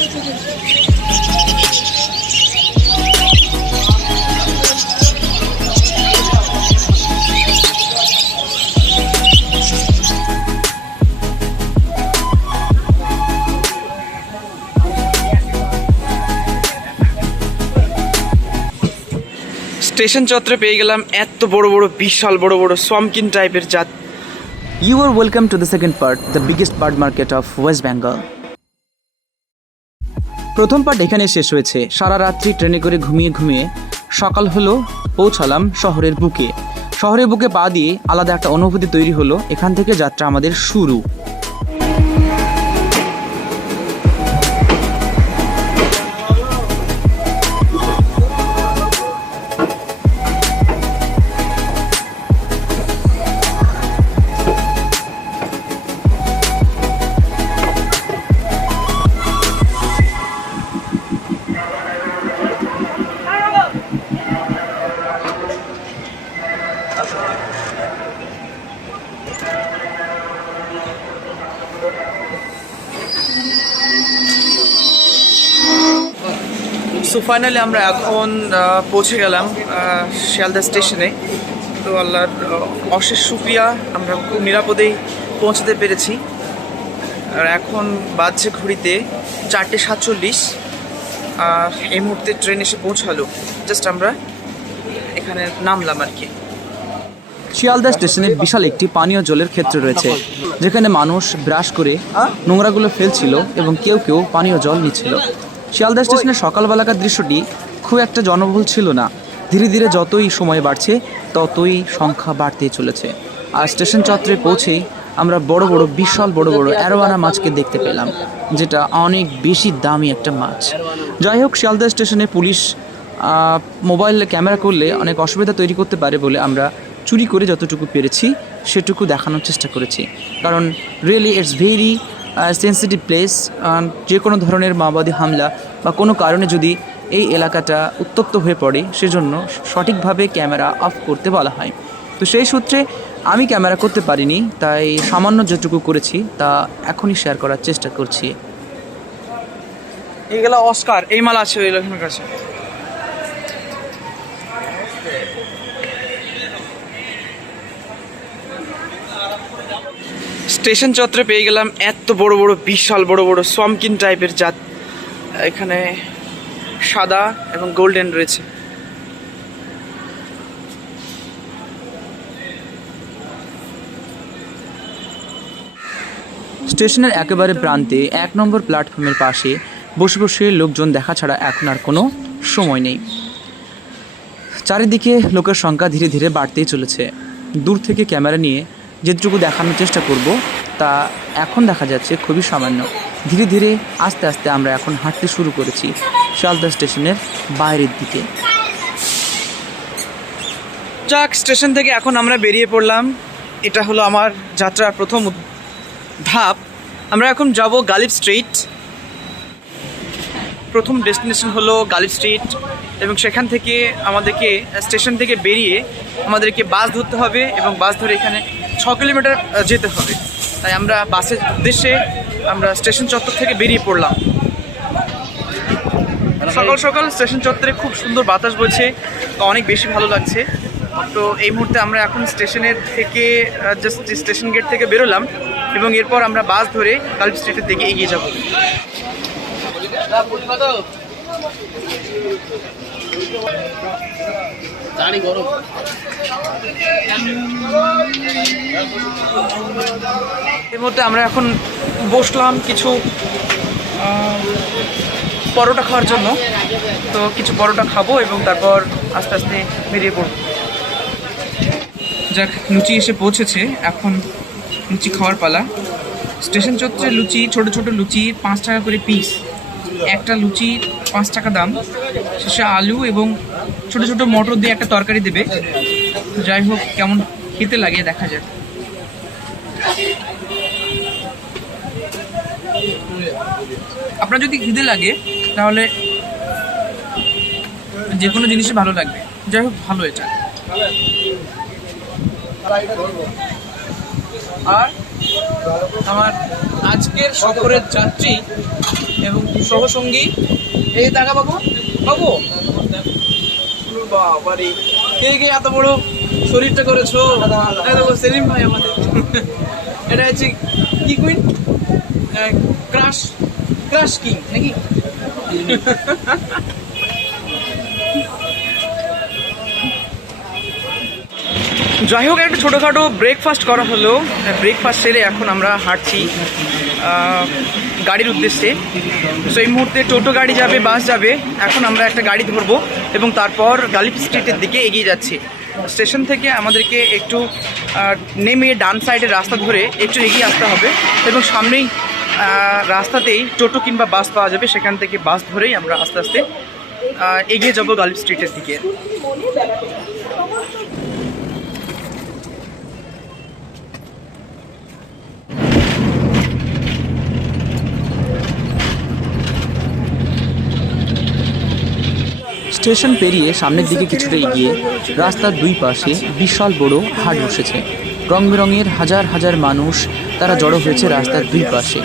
Station চত্বরে পেয়ে গেলাম এত বড় বড় বিশাল বড় বড় সোয়ামকিন টাইপের জাত। You are welcome to the second part, the biggest bird market of West Bengal. প্রথম পার্ট এখানে শেষ হয়েছে। সারা রাত্রি ট্রেনে করে ঘুমিয়ে ঘুমিয়ে সকাল হলো, পৌঁছালাম শহরের বুকে। শহরের বুকে পা দিয়ে আলাদা একটা অনুভূতি তৈরি হলো। এখান থেকে যাত্রা আমাদের শুরু। সো ফাইনালি আমরা এখন পৌঁছে গেলাম শিয়ালদা স্টেশনে। তো আল্লাহর অশেষ শুকরিয়া, আমরা খুব নিরাপদেই পৌঁছতে পেরেছি। আর এখন বাজছে ঘড়িতে 4:47। আর এই মুহূর্তে ট্রেন এসে পৌঁছালো, জাস্ট আমরা এখানে নামলাম আর কি। শিয়ালদা স্টেশনে বিশাল একটি পানীয় জলের ক্ষেত্র রয়েছে, যেখানে মানুষ ব্রাশ করে নোংরাগুলো ফেলছিল এবং কেউ কেউ পানীয় জল নিচ্ছিল। শিয়ালদা স্টেশনের সকালবেলাকার দৃশ্যটি খুব একটা জনবহুল ছিল না। ধীরে ধীরে যতই সময় বাড়ছে ততই সংখ্যা বাড়তেই চলেছে। আর স্টেশন চত্বরে পৌঁছেই আমরা বড় বড় বিশাল বড় বড় অ্যারোয়ানা মাছকে দেখতে পেলাম, যেটা অনেক বেশি দামি একটা মাছ। যাই হোক, শিয়ালদা স্টেশনে পুলিশ মোবাইল ক্যামেরা করলে অনেক অসুবিধা তৈরি করতে পারে বলে আমরা চুরি করে যতটুকু পেরেছি সেটুকু দেখানোর চেষ্টা করেছি। কারণ really it's very sensitive place. যে কোনো ধরনের মাওবাদী হামলা বা কোনো কারণে যদি এই এলাকাটা উত্তপ্ত হয়ে পড়ে, সেজন্য সঠিকভাবে ক্যামেরা অফ করতে বলা হয়। তো সেই সূত্রে আমি ক্যামেরা করতে পারিনি, তাই সামান্য যেটুকু করেছি তা এখনই শেয়ার করার চেষ্টা করছি। এইগুলা অস্কার, এই মাল আছে ওই লোকের কাছে। স্টেশন চত্বরে পেয়ে গেলাম এত বড় বড় বিশাল বড় বড় সোয়ামকিন টাইপের জাত। এখানে সাদা এবং গোল্ডেন রয়েছে। স্টেশনের একেবারে প্রান্তে 1 নম্বর প্ল্যাটফর্মের পাশে বসে বসে লোকজন দেখা ছাড়া এখন আর কোনো সময় নেই। চারিদিকে লোকের সংখ্যা ধীরে ধীরে বাড়তেই চলেছে। দূর থেকে ক্যামেরা নিয়ে যেটুকু দেখানোর চেষ্টা করব তা এখন দেখা যাচ্ছে খুবই সামান্য। ধীরে ধীরে আস্তে আস্তে আমরা এখন হাঁটতে শুরু করেছি শিয়ালদা স্টেশনের বাইরের দিকে। যাক, স্টেশন থেকে এখন আমরা বেরিয়ে পড়লাম। এটা হলো আমার যাত্রার প্রথম ধাপ। আমরা এখন যাব গালিব স্ট্রিট। প্রথম ডেস্টিনেশন হলো গালিব স্ট্রিট, এবং সেখান থেকে আমাদেরকে স্টেশন থেকে বেরিয়ে আমাদেরকে বাস ধরতে হবে এবং বাস ধরে এখানে 6 কিলোমিটার যেতে হবে। তাই আমরা বাসের উদ্দেশ্যে আমরা স্টেশন চত্বর থেকে বেরিয়ে পড়লাম। সকাল সকাল স্টেশন চত্বরে খুব সুন্দর বাতাস বইছে, তো অনেক বেশি ভালো লাগছে। তো এই মুহূর্তে আমরা এখন স্টেশনের থেকে জাস্ট স্টেশন গেট থেকে বেরোলাম এবং এরপর আমরা বাস ধরে গালিব স্ট্রিটের দিকে এগিয়ে যাব। এর মধ্যে আমরা এখন বসলাম কিছু পরোটা খাওয়ার জন্য। তো কিছু পরোটা খাবো এবং তারপর আস্তে আস্তে বেরিয়ে পড়ব। যাক, লুচি এসে পৌঁছেছে, এখন লুচি খাওয়ার পালা। স্টেশন চত্বরে লুচি, ছোট ছোট লুচি 5 টাকা করে পিস। একটা লুচি 5 টাকা দাম। শেষে আলু এবং ছোট ছোট মটর দিয়ে একটা তরকারি দেবে। যাই হোক, কেমন খেতে লাগে দেখা যাক। আপনার যদি খিদে লাগে তাহলে যে কোনো জিনিসই ভালো লাগবে। যাই হোক, ভালো এটা। আর আমার আজকের সফরের যাত্রী এবং সহসঙ্গী। এই টাকা বাবু বাবু বাবারে, কে কে এত বড় শরীরটা করেছো? দেখো সেলিম ভাই আমাদের। এটা হচ্ছে কি কুইন, ক্রাশ ক্রাশ কিং নাকি? যাই হোক, একটা ছোটোখাটো ব্রেকফাস্ট করা হলো। ব্রেকফাস্ট সেরে এখন আমরা হাঁটছি গাড়ির উদ্দেশ্যে। সো এই মুহূর্তে টোটো গাড়ি যাবে, বাস যাবে। এখন আমরা একটা গাড়ি ধরবো এবং তারপর গালিপ স্ট্রিটের দিকে এগিয়ে যাচ্ছি। স্টেশন থেকে আমাদেরকে একটু নেমে ডান সাইডের রাস্তা ধরে একটু এগিয়ে আসতে হবে এবং সামনেই রাস্তাতেই টোটো কিংবা বাস পাওয়া যাবে। সেখান থেকে বাস ধরেই আমরা আস্তে আস্তে এগিয়ে যাবো গালিপ স্ট্রিটের দিকে। স্টেশন পেরিয়ে সামনের দিকে কিছুটা এগিয়ে রাস্তার দুই পাশে বিশাল বড় হাট বসেছে। রং বেরঙের হাজার হাজার মানুষ তারা জড়ো হয়েছে রাস্তার দুই পাশে।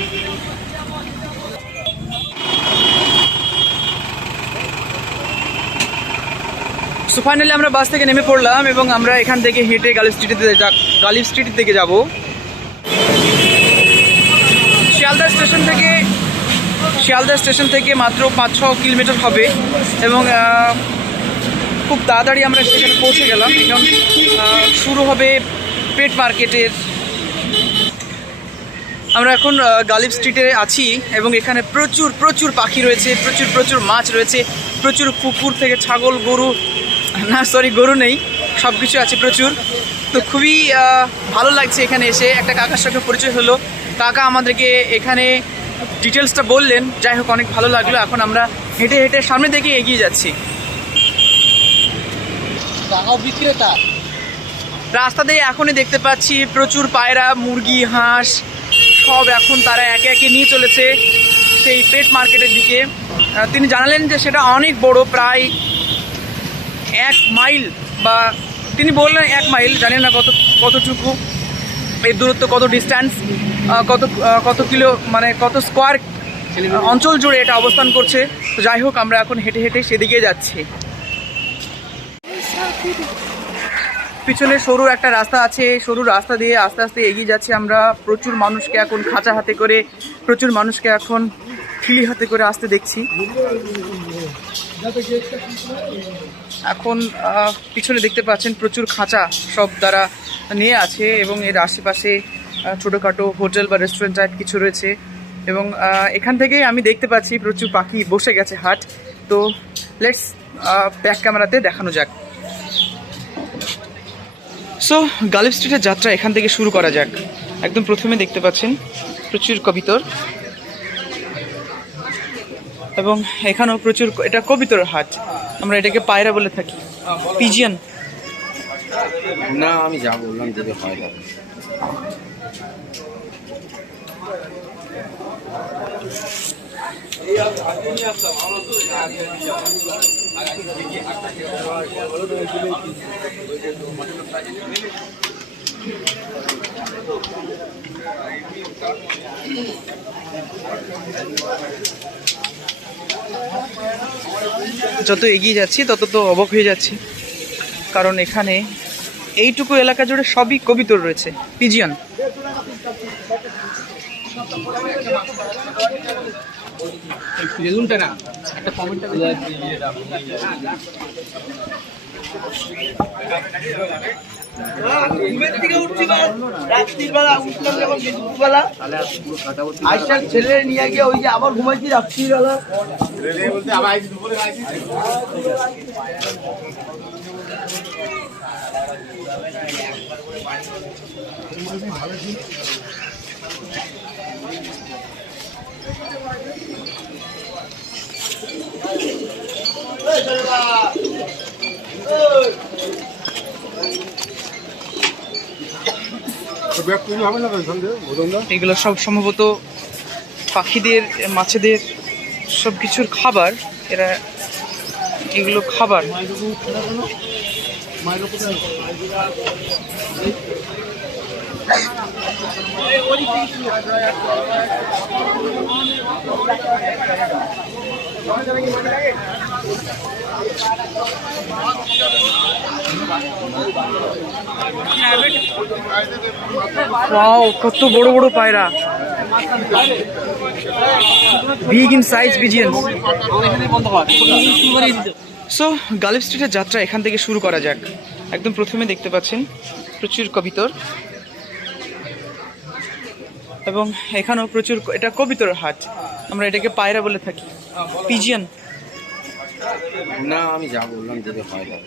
সো ফাইনালি আমরা বাস থেকে নেমে পড়লাম এবং আমরা এখান থেকে হেঁটে গালিপ স্ট্রিটের দিকে যাব। শিয়ালদা স্টেশন থেকে মাত্র 5-6 কিলোমিটার হবে এবং খুব তাড়াতাড়ি আমরা সেখানে পৌঁছে গেলাম। এখন শুরু হবে পেট মার্কেটের। আমরা এখন গালিপ স্ট্রিটে আছি এবং এখানে প্রচুর প্রচুর পাখি রয়েছে, প্রচুর প্রচুর মাছ রয়েছে, প্রচুর কুকুর থেকে ছাগল, গরু, না সরি গরু নেই, সব কিছু আছে প্রচুর। তো খুবই ভালো লাগছে এখানে এসে। একটা কাকার সঙ্গে পরিচয় হলো, কাকা আমাদেরকে এখানে ডিটেলসটা বললেন। যাই হোক, অনেক ভালো লাগলো। এখন আমরা হেঁটে হেঁটে সামনে দিকে এগিয়ে যাচ্ছি। বিক্রেতা রাস্তা দিয়ে এখনই দেখতে পাচ্ছি প্রচুর পায়রা, মুরগি, হাঁস সব এখন তারা একে একে নিয়ে চলেছে সেই পেট মার্কেটের দিকে। তিনি জানালেন যে সেটা অনেক বড়, প্রায় 1 মাইল, বা তিনি বললেন 1 মাইল, জানেন না কতটুকু এর দূরত্ব, কত ডিস্ট্যান্স, কত কিলো, মানে কত স্কোয়ার অঞ্চল জুড়ে এটা অবস্থান করছে। তো যাই হোক, আমরা এখন হেঁটে হেঁটে সেদিকে যাচ্ছি। পিছনে সরু একটা রাস্তা আছে, সরু রাস্তা দিয়ে আস্তে আস্তে এগিয়ে যাচ্ছি আমরা। প্রচুর মানুষকে এখন খাঁচা হাতে করে, প্রচুর মানুষকে এখন ঠিলি হাতে করে আসতে দেখছি। এখন পিছনে দেখতে পাচ্ছেন প্রচুর খাঁচা সব তারা নিয়ে আছে এবং এর আশেপাশে ছোটোখাটো হোটেল বা রেস্টুরেন্ট টাইপ কিছু রয়েছে এবং এখান থেকেই আমি দেখতে পাচ্ছি প্রচুর পাখি বসে গেছে হাট। তো লেটস ব্যাক ক্যামেরাতে দেখানো যাক। সো গালিপ স্ট্রিটের যাত্রা এখান থেকে শুরু করা যাক। একদম প্রথমে দেখতে পাচ্ছেন প্রচুর কবিতর এবং এখানেও প্রচুর, এটা কবিতর হাট, আমরা এটাকে পায়রা বলে থাকি, পিজিয়ন। না আমি যা বললাম যদি পায়রা। যত এগিয়ে যাচ্ছি তত তো অবাক হয়ে যাচ্ছি, কারণ এখানে এইটুকু এলাকা জুড়ে সবই কবিতর রয়েছে, পিজিয়ন। ছেলে নিয়ে গিয়ে ওই যে আবার ঘুমাইছি রাত্রিবেলা। এগুলো সব সম্ভবত পাখিদের, মাছেদের সব কিছুর খাবার। এরা এগুলো খাবার। ওয়াও, কত বড় বড় পায়রা, big in size pigeon. So Ghalib স্ট্রিটের যাত্রা এখান থেকে শুরু করা যাক। একদম প্রথমে দেখতে পাচ্ছেন প্রচুর কবিতর, এবং এখানেও প্রচুর, এটা কবিতর হাট, আমরা এটাকে পায়রা বলে থাকি, পিজিয়ন। না আমি যা বললাম যদি হয় না।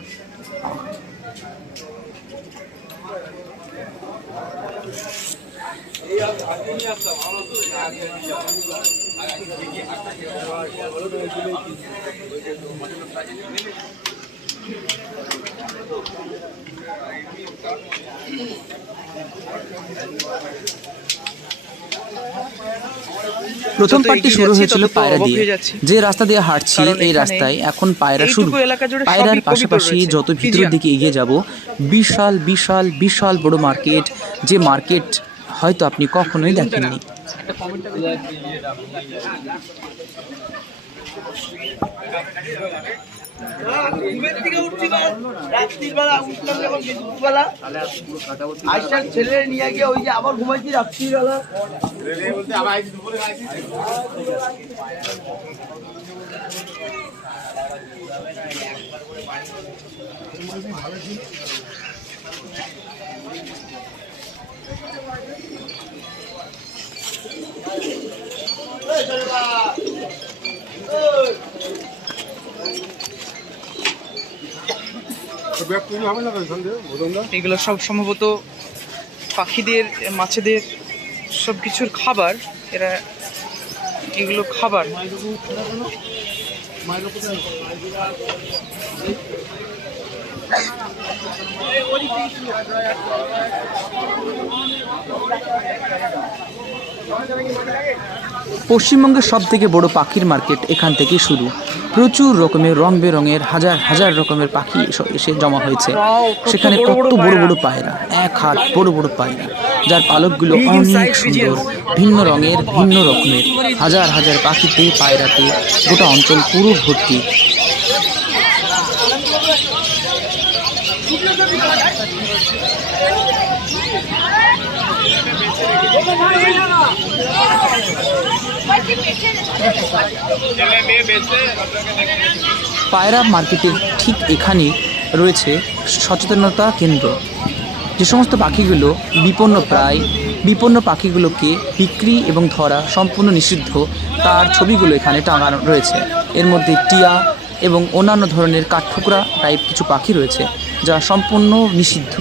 প্রথম যত পার্টি এগিয়ে শুরু যাচ্ছি হয়েছিল তত তো পায়রা অবাক দিয়ে। হয়ে যাচ্ছি। যে রাস্তা দিয়ে হাঁটছি কারণ এই এখানে রাস্তায় এখন পায়রা শুরু। এইটুকু এলাকা জুড়ে পায়রার সবই কবিতর পাশাপাশি রয়েছে, যত ভিতরের পিজিয়ন। দিকে এগিয়ে যাব, বিশাল বিশাল বিশাল বড় মার্কেট, যে মার্কেট হয়তো আপনি কখনোই দেখেননি। ছেলে নিয়ে গিয়ে ওই যে আবার ঘুমাইছি রাত্রিবেলা। এগুলো সব সম্ভবত পাখিদের, মাছেদের সব কিছুর খাবার, এরা এগুলো খাবার। পশ্চিমবঙ্গের সব থেকে বড় পাখির মার্কেট এখান থেকে শুরু। প্রচুর রকমের রং বেরঙের হাজার হাজার রকমের পাখি এসে জমা হয়েছে। সেখানে কত বড় বড় পায়রা, এক হাত বড় বড় পায়রা, যার পালকগুলো অনেক সুন্দর, ভিন্ন রঙের ভিন্ন রকমের। হাজার হাজার পাখিতে পায়রাতে গোটা অঞ্চল পুরো ভর্তি। পায়রা মার্কেটের ঠিক এখানেই রয়েছে সচেতনতা কেন্দ্র। যে সমস্ত পাখিগুলো বিপন্ন পাখিগুলোকে বিক্রি এবং ধরা সম্পূর্ণ নিষিদ্ধ, তার ছবিগুলো এখানে টাঙানো রয়েছে। এর মধ্যে টিয়া এবং অন্যান্য ধরনের কাঠঠোকরা টাইপ কিছু পাখি রয়েছে, যা সম্পূর্ণ নিষিদ্ধ।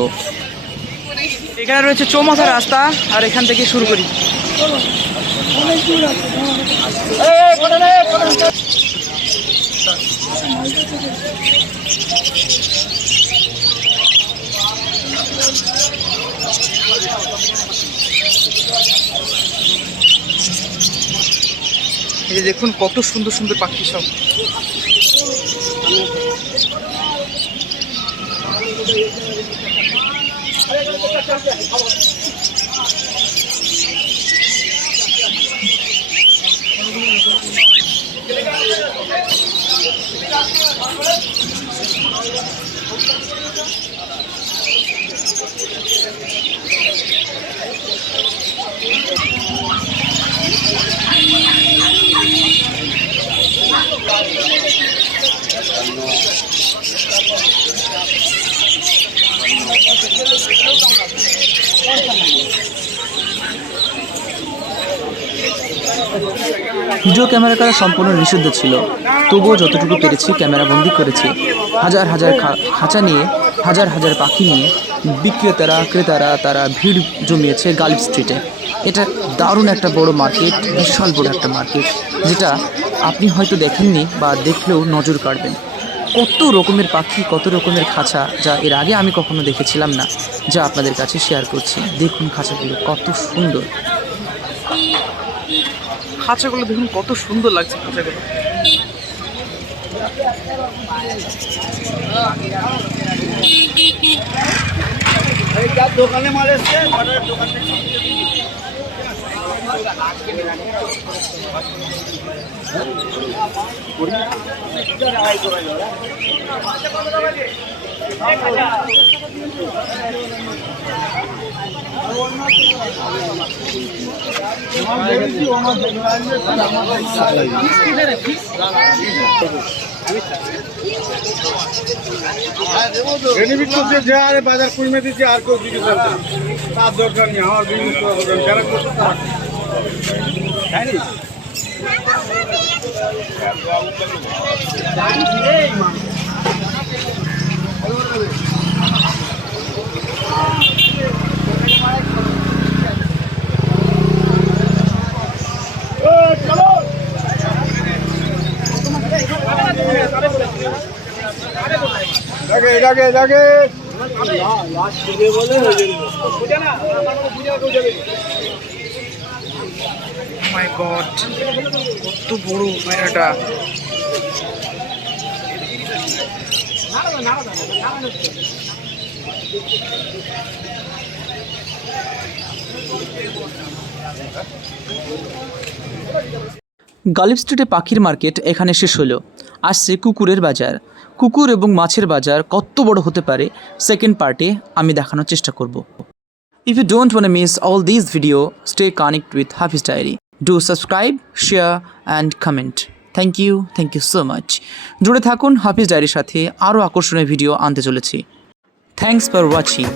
এখানে রয়েছে চৌমাথা রাস্তা, আর এখান থেকে শুরু করি। এই যে দেখুন কত সুন্দর সুন্দর পাখি সব। ভিডিও ক্যামেরা করা সম্পূর্ণ নিষিদ্ধ ছিল, তবুও যতটুকু পেরেছি ক্যামেরা বন্দি করেছি। হাজার হাজার খাঁচা নিয়ে, হাজার হাজার পাখি নিয়ে বিক্রেতারা ক্রেতারা তারা ভিড় জমিয়েছে গালিব স্ট্রিটে। এটা দারুণ একটা বড় মার্কেট, বিশাল বড় একটা মার্কেট, যেটা আপনি হয়তো দেখেননি বা দেখলেও নজর কাড়বেন। কত রকমের পাখি, কত রকমের খাঁচা, যা এর আগে আমি কখনো দেখেছিলাম না, যা আপনাদের কাছে শেয়ার করছি। দেখুন খাঁচাগুলো কত সুন্দর। খাঁচাগুলো দেখুন কত সুন্দর লাগছে খাঁচাগুলো। দোকানে মাল এসছে দোকান থেকে বাজার কুড়মে দিচ্ছে আর কেউ দিতে পারছে তার দরকার নেই আমার বিজনেস করা দরকার যারা করছে তারা মাই গড, কত বড় মেলাটা। গালিব স্ট্রিটে পাখির মার্কেট এখানে শেষ হলো। আসছে কুকুরের বাজার। কুকুর এবং মাছের বাজার কত বড় হতে পারে সেকেন্ড পার্টে আমি দেখানোর চেষ্টা করব। If you don't want to miss all these video, stay connected with Hafiz Diary. Do subscribe, share and comment. Thank you so much. জুড়ে থাকুন হাফিজ ডায়েরির সাথে, আরও আকর্ষণীয় ভিডিও আনতে চলেছি। Thanks for watching.